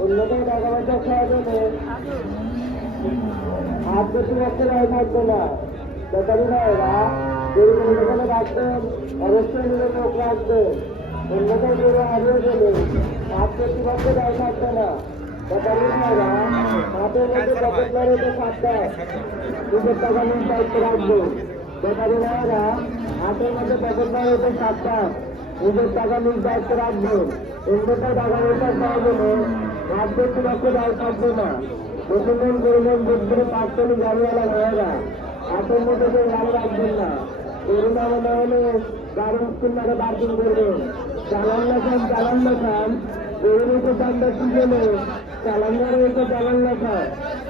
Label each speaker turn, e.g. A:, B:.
A: অন্যদের টাকা পয়সা খাওয়া যাবে হাত বেশি রাখতে রায় থাকবে না ব্যাপারী ভাইরা গরু যেখানে রাখবেন অবশ্যই নিজের রাখবেন অন্যদের মধ্যে পকেট নিয়ে দায়িত্ব রাখবেন ব্যাপারী ভাইরা হাতের মধ্যে পকেট লড়াইতে থাকবে নিজের টাকা নিয়ে দায়িত্ব রাখবেন টাকা পয়সা খাওয়া গেলে বেশি রাখতে রায় থাকবে না। মুসলমান গরিবের বুদ্ধের পাঁচশনি গাড়িওয়ালা ভাইয়েরা হাতের মধ্যে কেউ গাড়ি রাখবেন না। করোনা মনে হলে গাড়ি স্কুল মারে পার্কিং করবেন চালান না খান চালান লেখান। গরুর উপর দাম বেশি গেলে চালান গাড়ি উপর চালান না
B: Thank